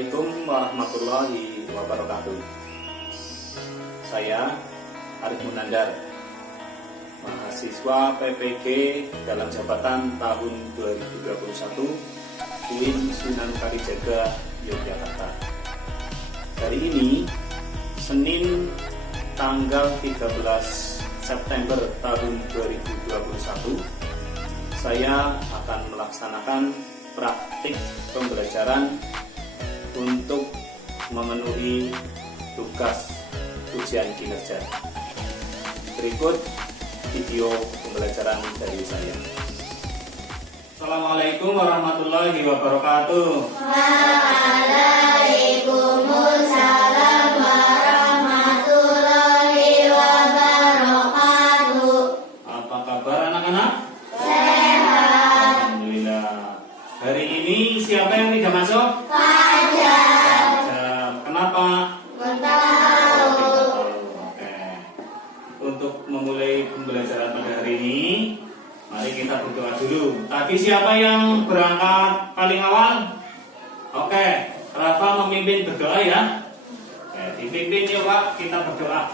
Assalamualaikum warahmatullahi wabarakatuh. Saya Arif Munandar, mahasiswa PPG dalam jabatan tahun 2021 UIN Sunan Kalijaga, Yogyakarta. Hari ini, Senin tanggal 13 September tahun 2021, saya akan melaksanakan praktik pembelajaran untuk memenuhi tugas ujian kinerja. Berikut video pembelajaran dari saya. Assalamualaikum warahmatullahi wabarakatuh. Waalaikumsalam warahmatullahi wabarakatuh. Apa kabar anak-anak? Sehat. Alhamdulillah. Hari ini siapa yang tidak masuk? Fajar. Kenapa? Tahu. Oke. Untuk memulai pembelajaran pada hari ini, mari kita berdoa dulu. Tadi siapa yang berangkat paling awal? Oke, Rafa memimpin berdoa ya. Oke, dipimpin yuk Pak, kita berdoa.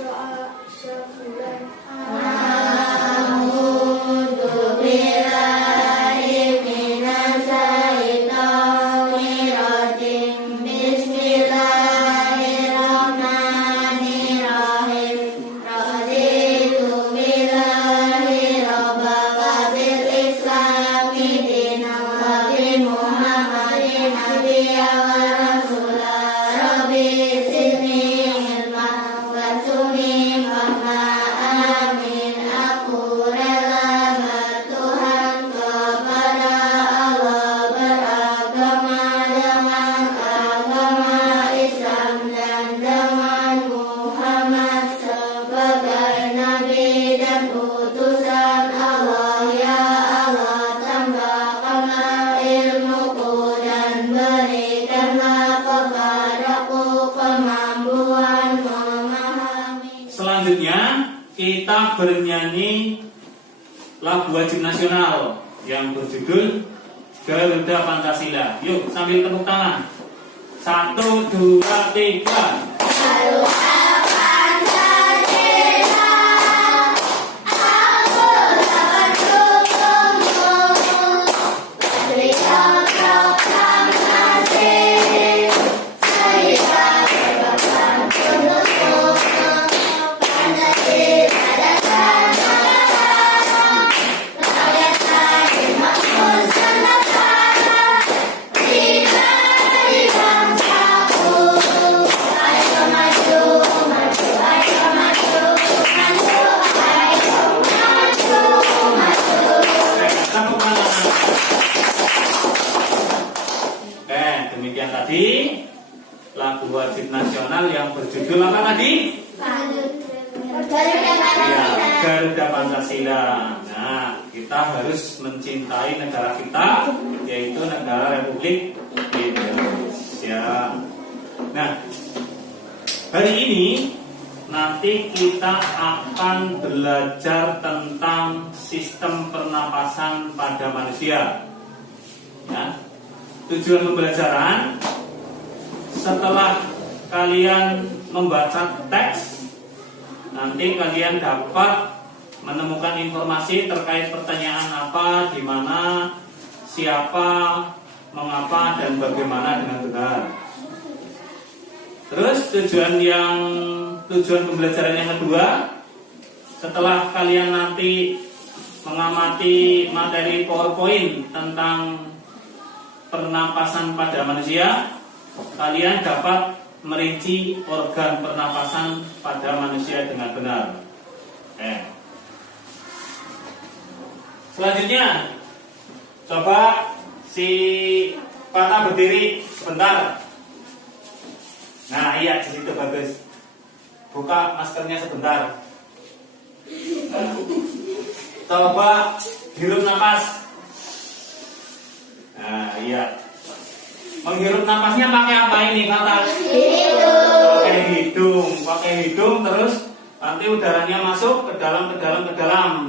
Doa sebulan. A'udzubillahi minasyaitonirrajim. Bismillahirrahmanirrahim. Raditu billahi rabba wa bil islami dinan wa bi Muhammadin nabiyyan wa rasulah. Rabbi zidni ilman warzuqni fahma. Amin. Aku rela bertuhan kepada Allah, beragama dengan agama Islam dan dengan Muhammad sebagai nabi dan utusan Allah. Ya Allah, tambahkanlah ilmuku dan berikanlah kepadaku kemampuan memahami. Selanjutnya kita bernyanyi lagu wajib nasional yang berjudul Garuda Pancasila. Yuk sambil tepuk tangan. 1, 2, 3. Garuda Pancasila, aku dapat dukungmu. Patriot proklamasi, saya berkorban untukmu. Pancasila dasar negara, rakyat hadir makmur sejahtera. Di bangsaku, ayo maju, maju, ayo maju, maju, ayo maju, maju. Tepuk tangan. Oke, demikian tadi lagu wajib nasional yang berjudul apa tadi? Ya, Garuda Pancasila. Nah, kita harus mencintai negara kita, yaitu negara Republik Indonesia. Nah, hari ini nanti kita akan belajar tentang sistem pernapasan pada manusia. Ya. Tujuan pembelajaran, setelah kalian membaca teks, nanti kalian dapat menemukan informasi terkait pertanyaan apa, di mana, siapa, mengapa, dan bagaimana dengan benar. Terus tujuan pembelajaran yang kedua, setelah kalian nanti mengamati materi PowerPoint tentang pernapasan pada manusia, kalian dapat merinci organ pernapasan pada manusia dengan benar. Selanjutnya, coba si Fata berdiri sebentar. Nah, iya, di situ bagus. Buka maskernya sebentar. Nah, coba hirup napas. Nah, iya. Menghirup napasnya pakai apa ini, Fata? Pakai hidung terus nanti udaranya masuk ke dalam.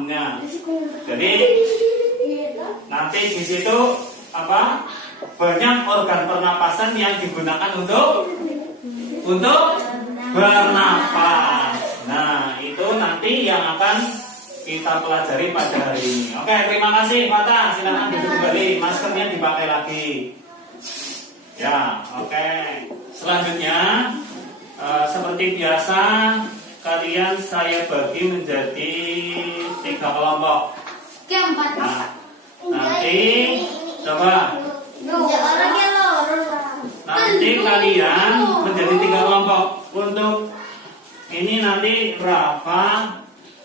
Nah, jadi nanti di situ apa? banyak organ pernapasan yang digunakan untuk bernapas. Nah, itu nanti yang akan kita pelajari pada hari ini. Oke, terima kasih Fata. Silakan duduk kembali. Maskernya dipakai lagi. Ya, oke. Selanjutnya, seperti biasa, kalian saya bagi menjadi 3 kelompok. Keempat. Nah, nanti coba. Nanti kalian menjadi 3 kelompok. Untuk ini nanti Rafa,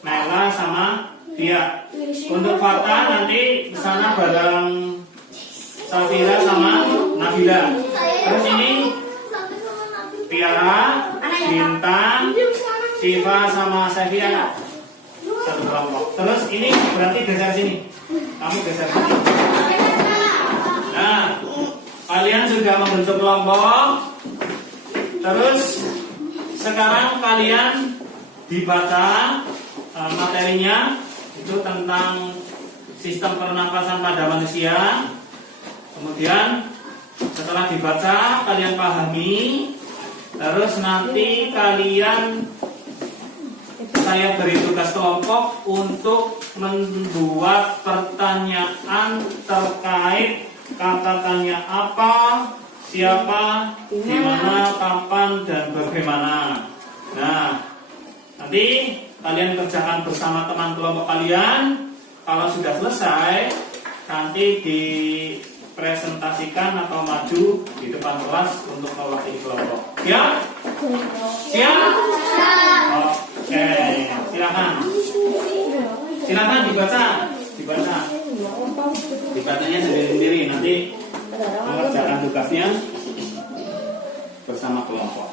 Mela sama dia. Untuk Fata nanti sana bareng Safira sama Nabila. Terus ini Tiara, Bintang, Siva sama Safira. Satu kelompok. Terus ini berarti geser sini. Kamu geser sini. Nah, kalian sudah membentuk kelompok. Terus sekarang kalian dibaca materinya itu tentang sistem pernapasan pada manusia. Kemudian setelah dibaca kalian pahami. Terus nanti kalian saya beri tugas kelompok untuk membuat pertanyaan terkait kata tanya apa, siapa, di mana, kapan, dan bagaimana. Nah, nanti kalian kerjakan bersama teman kelompok kalian. Kalau sudah selesai, nanti dipresentasikan atau maju di depan kelas untuk mewakili kelompok. Siap? Siap? Oke, silakan. Silakan dibaca. Dibacanya sendiri-sendiri, nanti mengerjakan tugasnya bersama kelompok.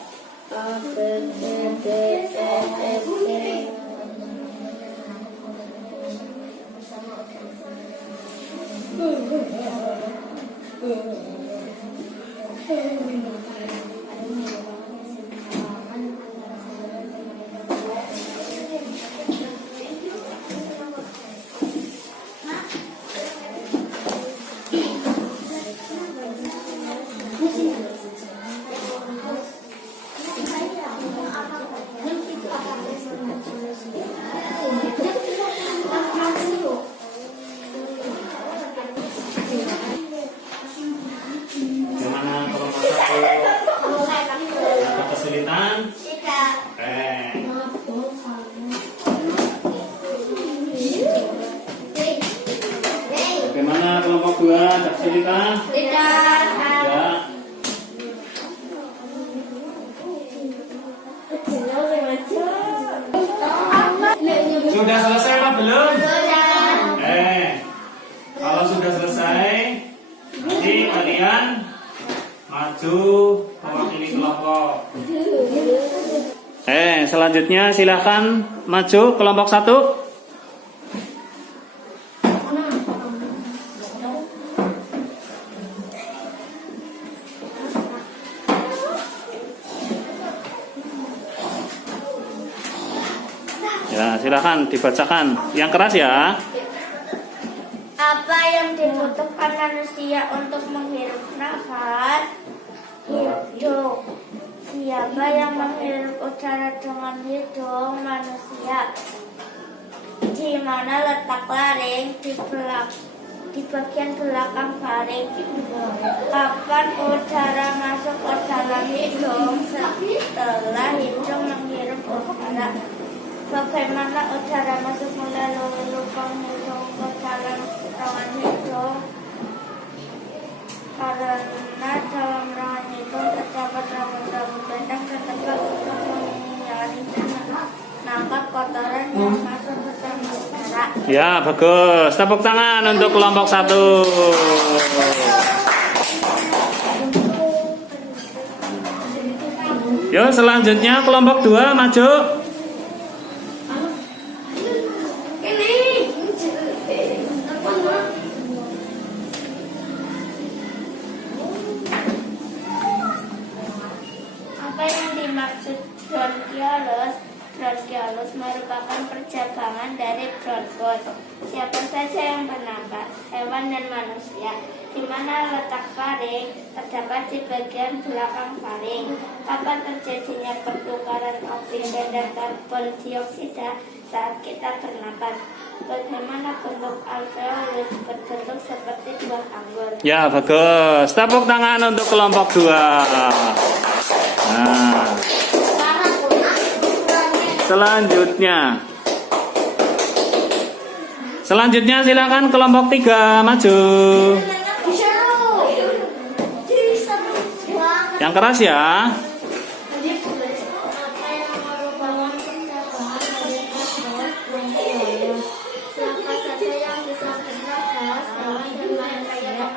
Gimana kelompok 1? Ada kesulitan? Tidak. Bagaimana kelompok 2? Ada kesulitan? Tidak. Tidak. Sudah selesai apa belum? Kalau sudah selesai, nanti kalian maju mewakili kelompok. Selanjutnya silakan maju kelompok 1. Ya, silakan dibacakan. Yang keras ya. Apa yang dibutuhkan manusia untuk menghirup nafas? Hidup. Siapa yang menghirup udara dengan hidung? Manusia. Di mana letak laring? Di bagian belakang faring. Kapan udara masuk ke dalam hidung? Setelah hidung menghirup udara. Bagaimana udara masuk melalui lubang hidung ke dalam ruangan hidung? Karena dalam ruangan hidung terdapat rambut-rambut batang dan tempat untuk menyaring dan menangkap kotoran yang masuk ke dalam udara. Ya, bagus. Tepuk tangan untuk kelompok 1. Yuk, selanjutnya kelompok 2 maju. Apa yang dimaksud bronkiolus? Bronkiolus merupakan percabangan dari bronkos. Siapa saja yang bernapas? Hewan dan manusia. Di mana letak faring terdapat di bagian belakang faring. Kapan terjadinya pertukaran oksigen dan karbon dioksida saat kita bernapas? Bagaimana bentuk alveolus? Berbentuk seperti buah anggur. Ya, bagus. Tepuk tangan untuk kelompok 2. Nah, selanjutnya silakan kelompok 3 maju. Yang keras ya. Siapa saja yang bisa bernapas, hewan dan manusia,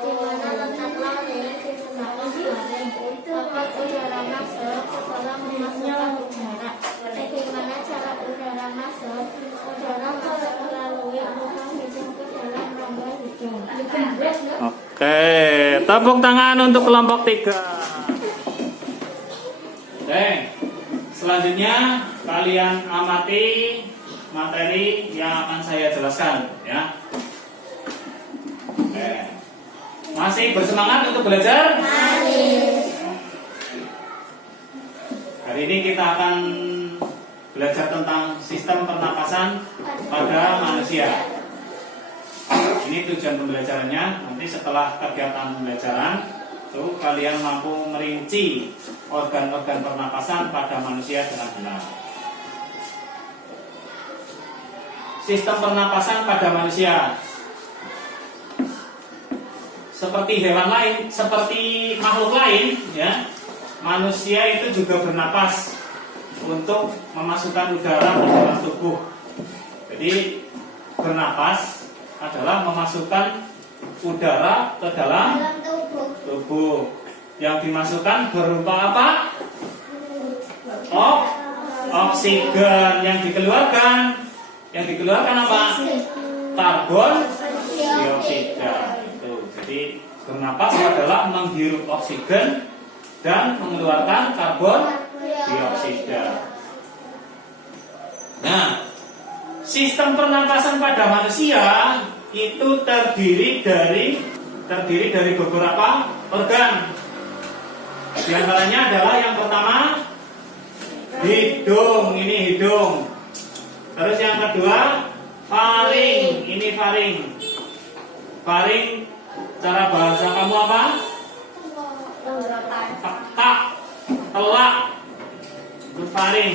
di mana letak laring di senapas faring, dapat udara masuk setelah memasukkan udara. Bagaimana cara udara masuk? Udara masuk melalui lubang hidung ke dalam rongga hidung. Oke, tepuk tangan untuk kelompok 3. Oke, selanjutnya kalian amati materi yang akan saya jelaskan ya. Oke. Masih bersemangat untuk belajar? Hari ini kita akan belajar tentang sistem pernapasan pada manusia. Ini tujuan pembelajarannya. Nanti setelah kegiatan pembelajaran itu kalian mampu merinci organ-organ pernapasan pada manusia dengan benar. Sistem pernapasan pada manusia. Seperti hewan lain, seperti makhluk lain, ya, manusia itu juga bernapas untuk memasukkan udara ke dalam tubuh. Jadi bernapas adalah memasukkan udara ke dalam tubuh. Yang dimasukkan berupa apa? Oksigen. Yang dikeluarkan apa? Karbon dioksida. Jadi bernapas adalah menghirup oksigen dan mengeluarkan karbon dioksida. Nah, sistem pernapasan pada manusia itu terdiri dari beberapa organ. Di antaranya adalah yang pertama hidung, ini hidung. Terus yang kedua faring, ini faring. Faring cara bahasa kamu apa? Telak. Itu faring.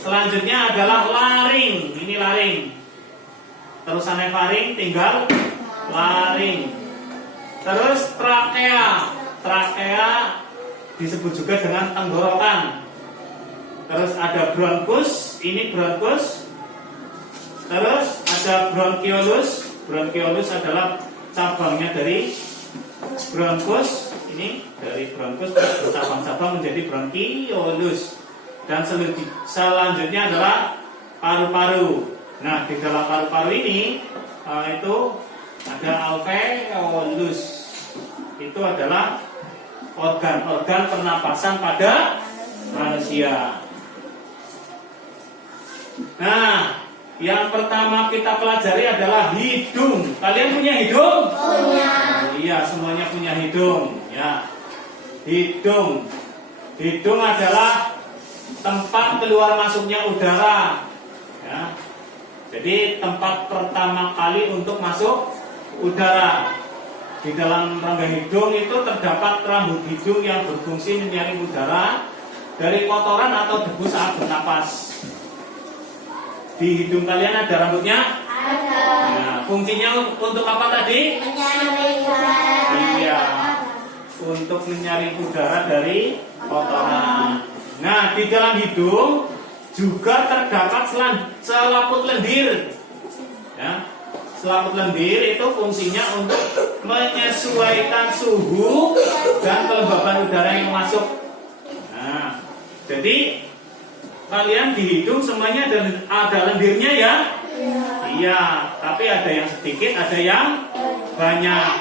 Selanjutnya adalah laring, ini laring. Terusannya faring tinggal laring. Terus trakea. Trakea disebut juga dengan tenggorokan. Terus ada bronkus, ini bronkus. Terus ada bronkiolus. Bronkiolus adalah cabangnya dari bronkus. Ini dari bronkus bercabang-cabang menjadi bronkiolus. Dan selanjutnya adalah paru-paru. Nah, di dalam paru-paru ini itu ada alveolus. Itu adalah organ-organ pernapasan pada manusia. Nah, yang pertama kita pelajari adalah hidung. Kalian punya hidung? Punya. Iya, semuanya punya hidung. Ya, hidung. Hidung adalah tempat keluar masuknya udara. Ya. Jadi tempat pertama kali untuk masuk udara. Di dalam rongga hidung itu terdapat rambut hidung yang berfungsi menyaring udara dari kotoran atau debu saat bernapas. Di hidung kalian ada rambutnya? Ada. Nah, fungsinya untuk apa tadi? Menyaring udara. Iya, untuk menyaring udara dari kotoran. Nah, di dalam hidung juga terdapat selaput lendir. Ya, selaput lendir itu fungsinya untuk menyesuaikan suhu dan kelembaban udara yang masuk. Nah, jadi kalian di hidung semuanya ada lendirnya ya? Iya, tapi ada yang sedikit, ada yang banyak.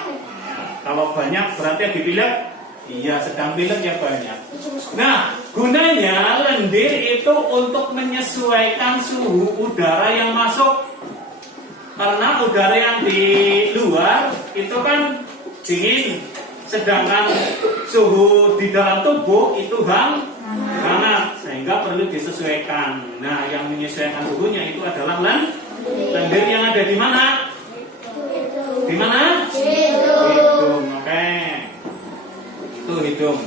Ya, kalau banyak berarti dipilih. Iya, sedang pilek ya banyak. Nah, gunanya lendir itu untuk menyesuaikan suhu udara yang masuk. Karena udara yang di luar itu kan dingin, sedangkan suhu di dalam tubuh itu hangat, sehingga perlu disesuaikan. Nah, yang menyesuaikan suhunya itu adalah lendir yang ada di mana? Di mana? Hidung. Oke. Itu hidung.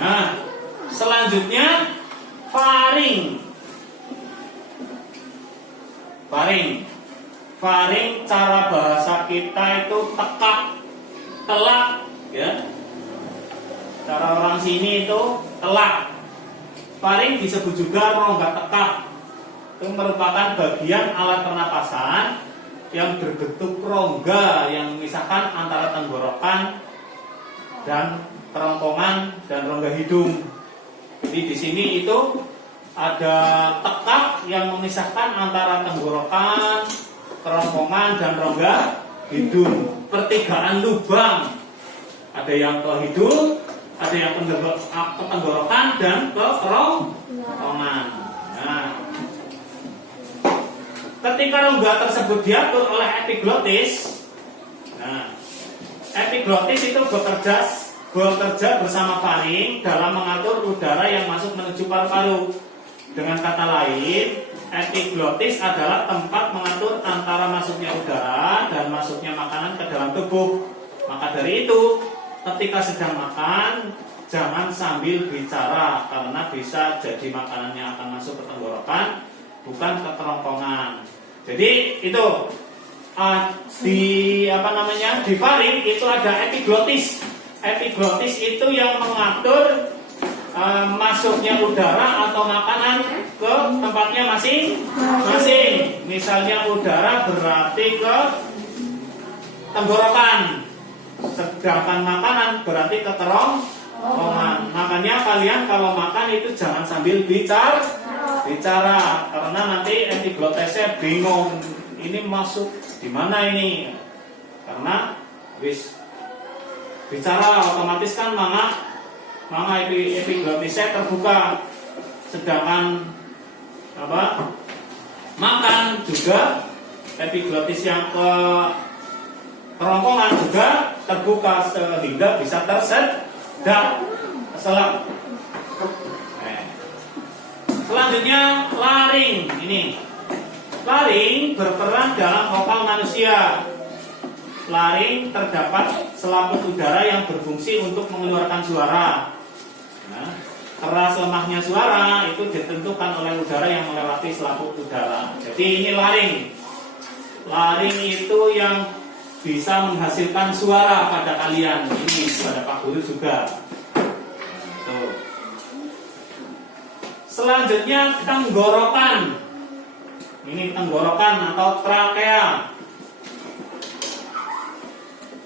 Nah, selanjutnya faring. Faring cara bahasa kita itu tekak, telak, ya. Cara orang sini itu telak. Faring disebut juga rongga tekak. Itu merupakan bagian alat pernapasan yang berbentuk rongga yang memisahkan antara tenggorokan dan kerongkongan dan rongga hidung. Jadi di sini itu ada tekak yang memisahkan antara tenggorokan, kerongkongan dan rongga hidung. Pertigaan lubang. Ada yang ke hidung, ada yang ke tenggorokan dan ke kerongkongan. Nah, ketika rongga tersebut diatur oleh epiglotis, nah, epiglotis itu bekerja bersama faring dalam mengatur udara yang masuk menuju paru-paru. Dengan kata lain, epiglotis adalah tempat mengatur antara masuknya udara dan masuknya makanan ke dalam tubuh. Maka dari itu, ketika sedang makan, jangan sambil bicara karena bisa jadi makanannya akan masuk ke tenggorokan, bukan ke kerongkongan. Jadi itu di faring itu ada epiglotis. Epiglotis itu yang mengatur masuknya udara atau makanan ke tempatnya masing-masing. Misalnya udara berarti ke tenggorokan, sedangkan makanan berarti ke kerongkongan. Makanya kalian kalau makan itu jangan sambil bicara karena nanti epiglotisnya bingung. Ini masuk di mana ini? Karena bicara otomatis kan manga epiglotisnya terbuka, sedangkan makan juga epiglotis yang ke kerongkongan juga terbuka sehingga bisa tersedap. Selanjutnya laring. Laring berperan dalam vokal manusia. Laring terdapat selaput udara yang berfungsi untuk mengeluarkan suara. Nah, keras lemahnya suara itu ditentukan oleh udara yang melewati selaput udara. Jadi ini laring. Laring itu yang bisa menghasilkan suara pada kalian. Ini pada Pak Guru juga. Tuh. Selanjutnya tenggorokan. Ini tenggorokan atau trakea.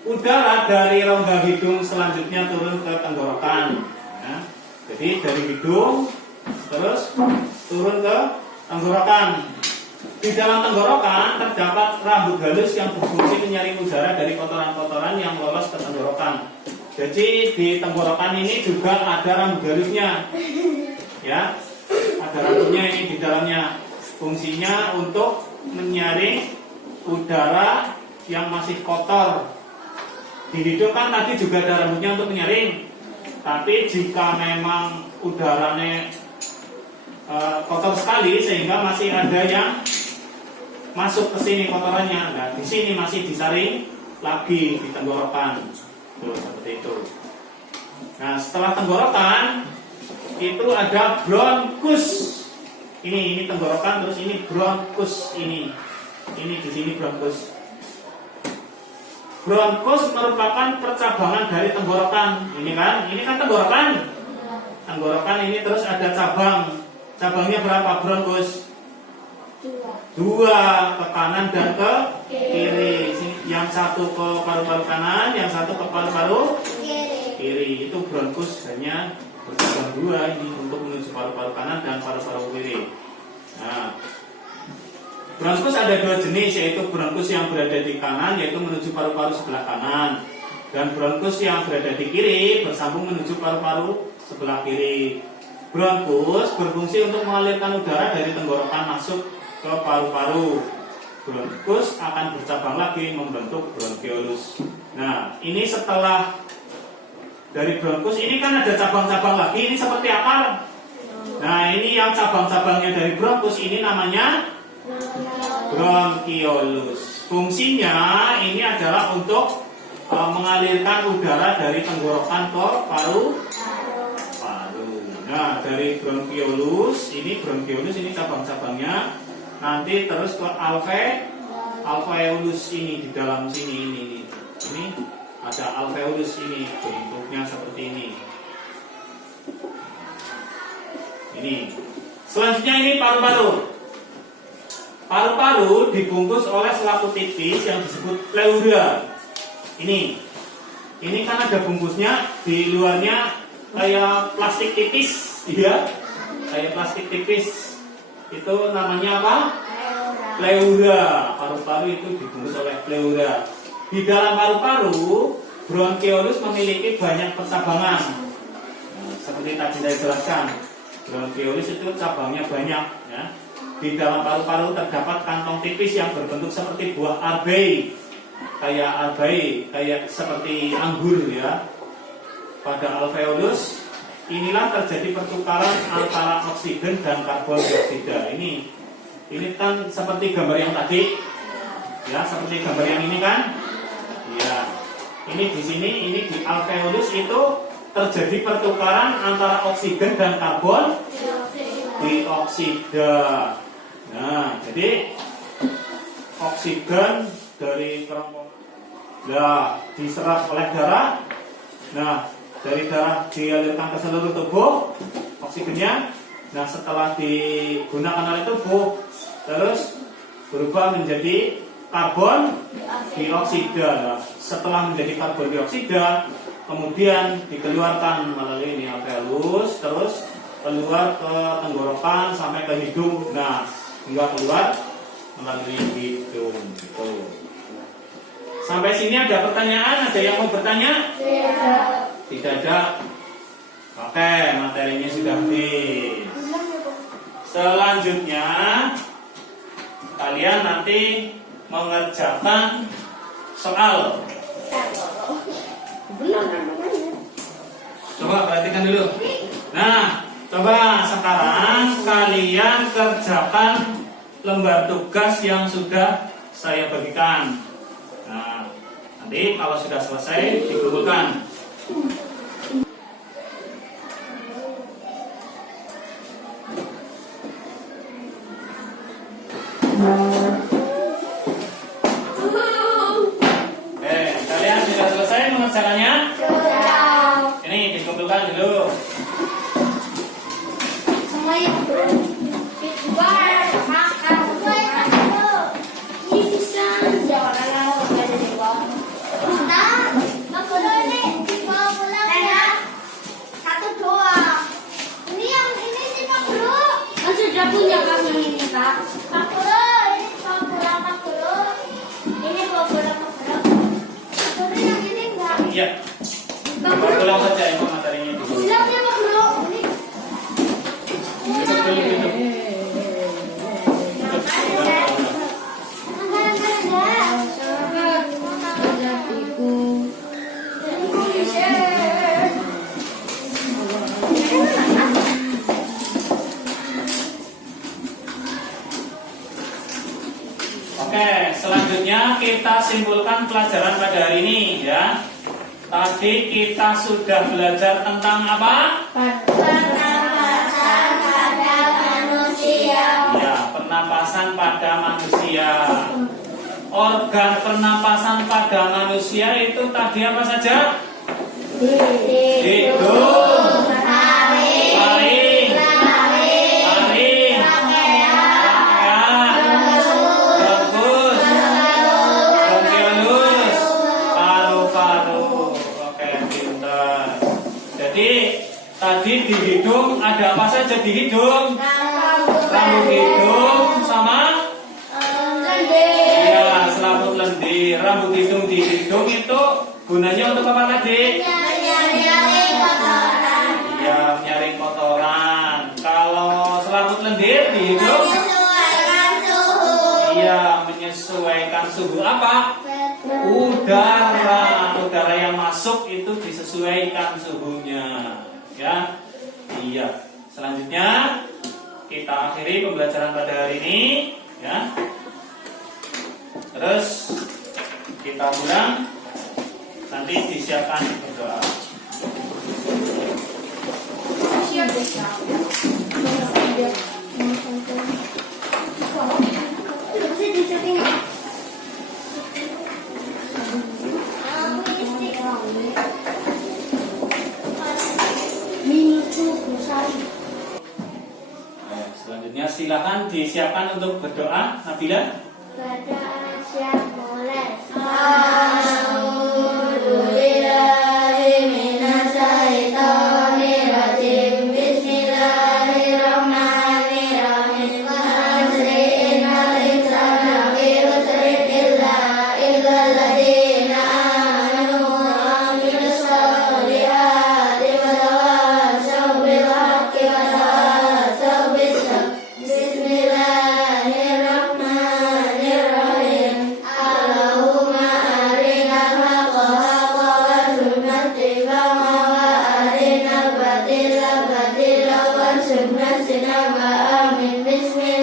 Udara dari rongga hidung selanjutnya turun ke tenggorokan. Ya. Jadi dari hidung terus turun ke tenggorokan. Di dalam tenggorokan terdapat rambut halus yang berfungsi menyaring udara dari kotoran-kotoran yang lolos ke tenggorokan. Jadi di tenggorokan ini juga ada rambut halusnya. Ya. Ada rambutnya ini di dalamnya. Fungsinya untuk menyaring udara yang masih kotor. Di hidung kan tadi juga ada rambutnya untuk menyaring. Tapi jika memang udaranya kotor sekali sehingga masih ada yang masuk ke sini kotorannya, nah di sini masih disaring lagi di tenggorokan. Tuh, seperti itu. Nah, setelah tenggorokan itu ada bronkus. Ini tenggorokan, terus ini bronkus ini di sini bronkus. Bronkus merupakan percabangan dari tenggorokan. Ini kan tenggorokan. Tenggorokan ini terus ada cabang. Cabangnya berapa bronkus? 2 ke kanan dan ke kiri. Yang satu ke paru-paru kanan, yang satu ke paru-paru kiri. Itu bronkus hanya bercabang 2 ini untuk menuju paru-paru kanan dan paru-paru kiri. Nah, bronkus ada 2 jenis, yaitu bronkus yang berada di kanan yaitu menuju paru-paru sebelah kanan, dan bronkus yang berada di kiri bersambung menuju paru-paru sebelah kiri. Bronkus berfungsi untuk mengalirkan udara dari tenggorokan masuk ke paru-paru. bronkus akan bercabang lagi membentuk bronkiolus. Nah, ini setelah dari bronkus ini kan ada cabang-cabang lagi, ini seperti akar. Nah, ini yang cabang-cabangnya dari bronkus ini namanya bronkiolus. Fungsinya ini adalah untuk mengalirkan udara dari tenggorokan ke paru. Nah, dari bronkiolus ini cabang-cabangnya nanti terus ke alveolus ini di dalam sini ini ada alveolus ini bentuknya seperti ini. Ini. Selanjutnya ini paru-paru. Paru-paru dibungkus oleh selaput tipis yang disebut pleura. Ini kan ada bungkusnya, di luarnya kayak plastik tipis, ya. Kayak plastik tipis. Itu namanya apa? Pleura. Paru-paru itu dibungkus oleh pleura. Di dalam paru-paru, bronkiolus memiliki banyak percabangan. Seperti tadi saya jelaskan, bronkiolus itu cabangnya banyak, ya. Di dalam paru-paru terdapat kantong tipis yang berbentuk seperti buah arbai, kayak seperti anggur, ya. Pada alveolus inilah terjadi pertukaran antara oksigen dan karbon dioksida. Ini kan seperti gambar yang tadi, ya, seperti gambar yang ini kan, ya. Ini di sini, ini di alveolus itu terjadi pertukaran antara oksigen dan karbon dioksida. Nah, jadi oksigen dari kerongkongan, nah, diserap oleh darah. Nah, dari darah dialirkan ke seluruh tubuh oksigennya. Nah, setelah digunakan oleh tubuh, terus berubah menjadi karbon dioksida. Nah, setelah menjadi karbon dioksida, kemudian dikeluarkan melalui ini alveolus, terus keluar ke tenggorokan sampai ke hidung. Nah, hingga keluar melalui hidung. Gitu. Sampai sini ada pertanyaan? Ada yang mau bertanya? Tidak ada. Oke, materinya sudah habis. Selanjutnya kalian nanti mengerjakan soal. Coba perhatikan dulu. Nah, coba sekarang kalian kerjakan lembar tugas yang sudah saya bagikan. Nah, nanti kalau sudah selesai dikumpulkan. Kalian sudah selesai mengerjakannya? Ini dikumpulkan dulu. Punya Pak yang ini Pak. Pak Guru, ini Pak Guru. Ini Pak Guru. Pak Guru yang ini enggak? Iya. Coba ulang saja info materinya dulu. Siap ya Pak Guru. Ini. Tutup dulu, tutup. Oke, selanjutnya kita simpulkan pelajaran pada hari ini, ya. Tadi kita sudah belajar tentang apa? Pernapasan pada manusia. Ya, pernapasan pada manusia. Organ pernapasan pada manusia itu tadi apa saja? Hidung, taring, tadi di hidung ada apa saja di hidung? Rambut hidung sama lendir. Ya, selaput lendir. Rambut hidung di hidung itu gunanya untuk apa tadi? Menyaring kotoran. Ya, menyaring kotoran. Kalau selaput lendir di hidung? Menyesuaikan suhu. Iya, menyesuaikan menyesuaikan suhu apa? Udara yang masuk itu disesuaikan suhunya, ya. Iya. Selanjutnya kita akhiri pembelajaran pada hari ini, ya. Terus kita pulang, nanti disiapkan berdoa. Selanjutnya silakan disiapkan untuk berdoa, Nabila. Pada siap mulai. Bismillah.